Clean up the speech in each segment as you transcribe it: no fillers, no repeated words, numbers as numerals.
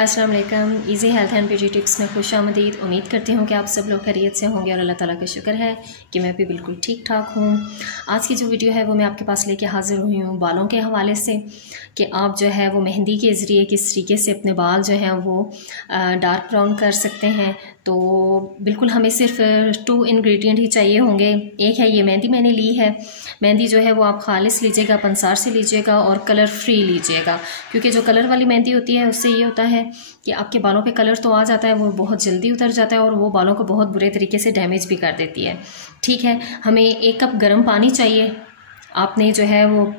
अस्सलाम वालेकुम। Easy health and beauty tips में खुश आमदीद। उम्मीद करती हूँ कि आप सब लोग खैरियत से होंगे और अल्लाह ताला का शुक्र है कि मैं भी बिल्कुल ठीक ठाक हूँ। आज की जो वीडियो है वो मैं आपके पास लेके हाज़िर हुई हूँ बालों के हवाले से कि आप जो है वो मेहंदी के ज़रिए किस तरीके से अपने बाल जो हैं वो डार्क ब्राउन कर सकते हैं। तो बिल्कुल हमें सिर्फ 2 इंग्रेडिएंट ही चाहिए होंगे। एक है ये मेहंदी मैंने ली है। मेहंदी जो है वो आप खालिस लीजिएगा, पंसार से लीजिएगा और कलर फ्री लीजिएगा, क्योंकि जो कलर वाली मेहंदी होती है उससे ये होता है कि आपके बालों पे कलर तो आ जाता है, वो बहुत जल्दी उतर जाता है और वो बालों को बहुत बुरे तरीके से डैमेज भी कर देती है। ठीक है, हमें 1 कप गर्म पानी चाहिए। आपने जो है वो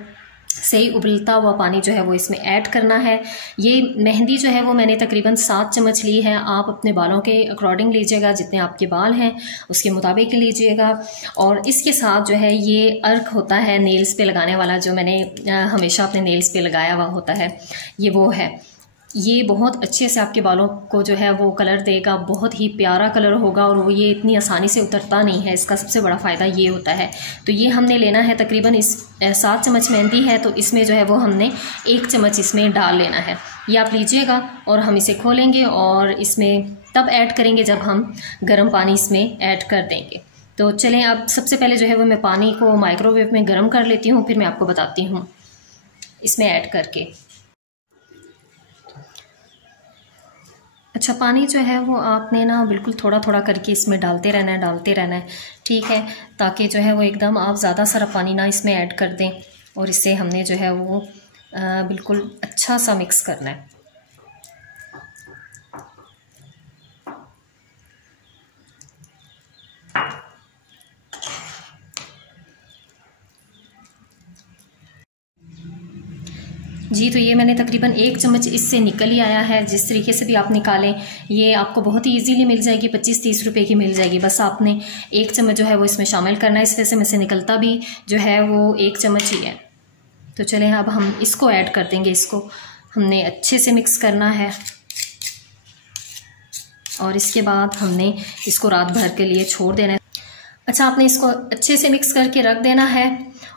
सही उबलता हुआ पानी जो है वो इसमें ऐड करना है। ये मेहंदी जो है वो मैंने तकरीबन 7 चम्मच ली है। आप अपने बालों के अकॉर्डिंग लीजिएगा, जितने आपके बाल हैं उसके मुताबिक लीजिएगा। और इसके साथ जो है ये अर्क होता है नेल्स पे लगाने वाला, जो मैंने हमेशा अपने नेल्स पे लगाया हुआ होता है, ये वो है। ये बहुत अच्छे से आपके बालों को जो है वो कलर देगा, बहुत ही प्यारा कलर होगा और वो ये इतनी आसानी से उतरता नहीं है। इसका सबसे बड़ा फ़ायदा ये होता है। तो ये हमने लेना है तकरीबन 7 चम्मच मेहंदी है, तो इसमें जो है वो हमने 1 चम्मच इसमें डाल लेना है। ये आप लीजिएगा और हम इसे खोलेंगे और इसमें तब ऐड करेंगे जब हम गर्म पानी इसमें ऐड कर देंगे। तो चलें, अब सबसे पहले जो है वो मैं पानी को माइक्रोवेव में गर्म कर लेती हूँ, फिर मैं आपको बताती हूँ इसमें ऐड करके। अच्छा, पानी जो है वो आपने ना बिल्कुल थोड़ा थोड़ा करके इसमें डालते रहना है। ठीक है, ताकि जो है वो एकदम आप ज़्यादा सारा पानी ना इसमें ऐड कर दें और इससे हमने जो है वो बिल्कुल अच्छा सा मिक्स करना है। जी, तो ये मैंने तकरीबन 1 चम्मच इससे निकल ही आया है। जिस तरीके से भी आप निकालें ये आपको बहुत ही इजीली मिल जाएगी, 25-30 रुपए की मिल जाएगी। बस आपने 1 चम्मच जो है वो इसमें शामिल करना है। इस वजह से में से निकलता भी जो है वो 1 चम्मच ही है। तो चलें, अब हम इसको ऐड कर देंगे। इसको हमने अच्छे से मिक्स करना है और इसके बाद हमने इसको रात भर के लिए छोड़ देना है। अच्छा, आपने इसको अच्छे से मिक्स करके रख देना है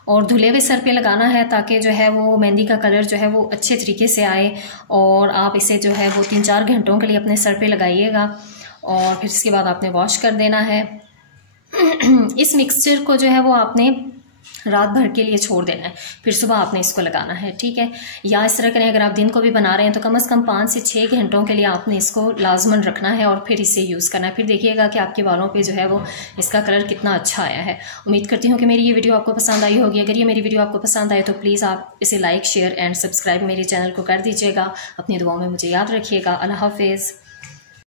और धुले हुए सर पे लगाना है, ताकि जो है वो मेहंदी का कलर जो है वो अच्छे तरीके से आए। और आप इसे जो है वो 3-4 घंटों के लिए अपने सर पे लगाइएगा और फिर इसके बाद आपने वॉश कर देना है। इस मिक्सचर को जो है वो आपने रात भर के लिए छोड़ देना है, फिर सुबह आपने इसको लगाना है। ठीक है, या इस तरह करें, अगर आप दिन को भी बना रहे हैं तो कम से कम 5 से 6 घंटों के लिए आपने इसको लाजमन रखना है और फिर इसे यूज़ करना है। फिर देखिएगा कि आपके बालों पे जो है वो इसका कलर कितना अच्छा आया है। उम्मीद करती हूँ कि मेरी ये वीडियो आपको पसंद आई होगी। अगर ये मेरी वीडियो आपको पसंद आए तो प्लीज़ आप इसे लाइक, शेयर एंड सब्सक्राइब मेरे चैनल को कर दीजिएगा। अपनी दुआओं में मुझे याद रखिएगा। अल्लाह हाफिज़।